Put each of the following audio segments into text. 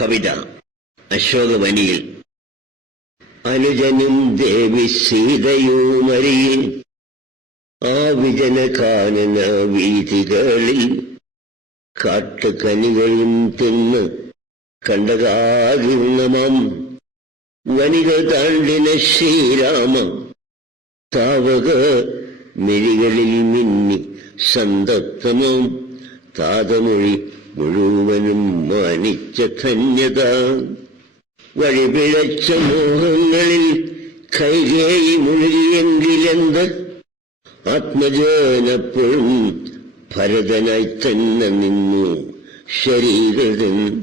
കവിത അശോകവനിയിൽ. അനുജനും ദേവി സീതയുമരിയിൽ ആ വിജന കാനന വീഥികളിൽ കാട്ടുകനികളും തിന്ന് കണ്ടകാകിർണമം വനികൾ താണ്ടിന ശ്രീരാമ താവക മിഴികളിൽ മിന്നി സന്തപ്തമം താതമൊഴി മുഴുവനും മാനിച്ച ധന്യത. വഴിപിഴച്ച മോഹങ്ങളിൽ കൈകേയി മുഴുകിയെങ്കിലെന്ത് ആത്മജനപ്പോഴും ഭരതനായി തന്നെ നിന്നു. ശരീരൻ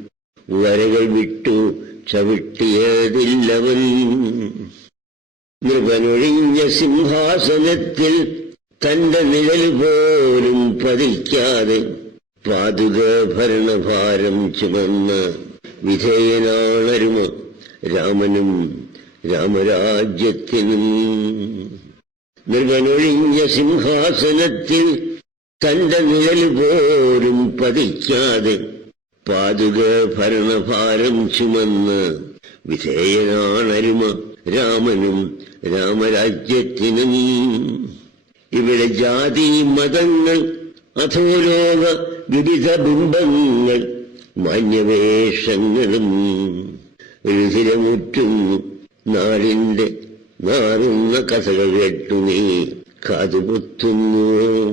വരകൾ വിട്ടു ചവിട്ടിയതില്ലവൻ. നൃപനൊഴിഞ്ഞ സിംഹാസനത്തിൽ തന്റെ നിഴൽ പോലും പതിക്കാതെ പാതുക ഭരണഭാരം ചുമന്ന വിധേയനാണരുമ രാമനും രാമരാജ്യത്തിനും. നൃപനൊഴിഞ്ഞ സിംഹാസനത്തിൽ തന്റെ നിഴൽ പോലും പതിക്കാതെ പാതുക ഭരണഭാരം ചുമന്ന വിധേയനാണരുമ രാമനും രാമരാജ്യത്തിനും. ഇവിടെ ജാതി മതങ്ങൾ അധോലോക വിവിധ ബിംബങ്ങൾ മാന്യവേഷങ്ങളും രുധിരമുറ്റുന്നു. നാടിന്റെ നാറുന്ന കഥകൾ കേട്ടു നീ കാതുപൊത്തുന്നു.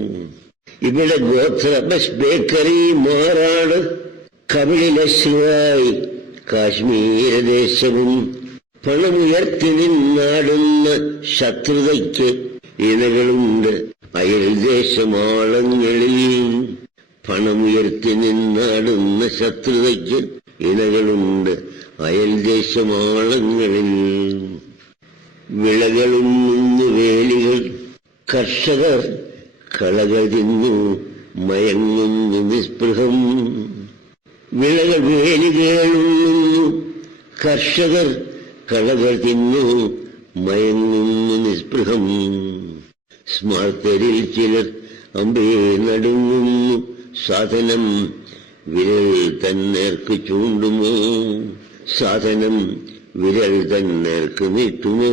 ഇവിടെ ഗോത്ര ബസ് ബേക്കറി മാറാട് കവിളിലശ്രുവായി കാശ്മീരദേശവും പണമുയർത്തി നിന്നാടുന്ന ശത്രുതയ്ക്ക് ഇണകളുണ്ട് അയൽ ദേശമാളങ്ങളിൽ. പണമുയർത്തി നിന്നാടുന്ന ശത്രുതയ്ക്ക് ഇണകളുണ്ട് അയൽ ദേശമാളങ്ങളിൽ. വിളകളുണ്ണുന്നു വേലികൾ കർഷകർ കളകൾ തിന്നു മയങ്ങുന്നു നിസ്പൃഹം. വിളകൾ വേലികളുണ്ണുന്നു കർഷകർ കളകൾ തിന്നു മയങ്ങുന്നു നിസ്പൃഹം. സ്മാർത്തരിൽ ചിലർ അമ്പേ നടുങ്ങുന്നു. സാധനം വിരൽ തന്നേർക്ക് ചൂണ്ടുമോ? സാധനം വിരൽ തന്നേർക്ക് നീട്ടുമോ?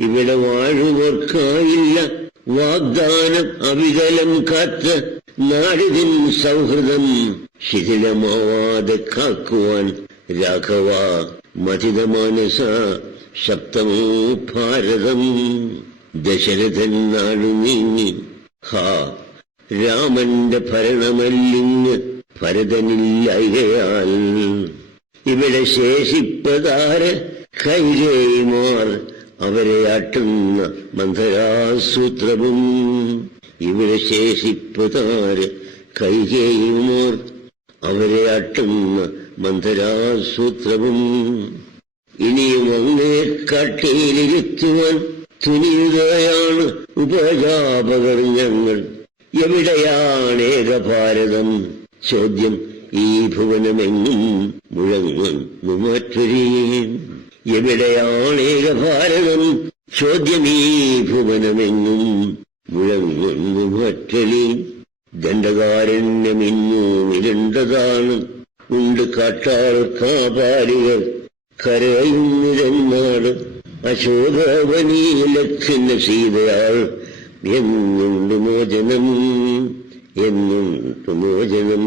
ഇവിടെ വാഴുവോർക്കായില്ല വാഗ്ദാനം അവികലം കാത്ത് നാടിതിൻ സൗഹൃദം ശിഥിലമാവാതെ കാക്കുവാൻ രാഘവ മഥിതമാനസ ശബ്ദമോ ഭാരതം. ദശരഥൻ നാടു നീങ്ങി ഹാ രാമന്റെ ഭരണമല്ലിങ് ഭരതനില്ലായകയാൽ. ഇവിടെ ശേഷിപ്പതാര് കൈകേയിമാർ അവരെ ആട്ടുന്ന മന്ധരാസൂത്രവും. ഇവിടെ ശേഷിപ്പതാര് കൈകേയിമാർ അവരെ ആട്ടുന്ന മന്ധരാസൂത്രവും. ഇനിയും അങ്ങേ കാട്ടിയിലിരുത്തുവാൻ തുനിയുകയാണ് ഉപജാപകർ ഞങ്ങൾ. എവിടെയാണേക ഭാരതം? ചോദ്യം ഈ ഭുവനമെങ്ങും മുഴങ്ങുന്നു മറ്റൊരു. എവിടെയാണേക ഭാരതം? ചോദ്യം ഈ ഭുവനമെങ്ങും മുഴങ്ങുന്നു മറ്റൊരു. ദണ്ഡകാരണ്യമിന്നും ഇരുണ്ടതാണ്. ഉണ്ട് കാട്ടാറ് കാപാലികൾ കരയുന്നിരുന്നാട്. അശോകവനിയിലക്ഷണ സീതയാൾ എന്നുണ്ട് മോചനം, എന്നുണ്ട് മോചനം.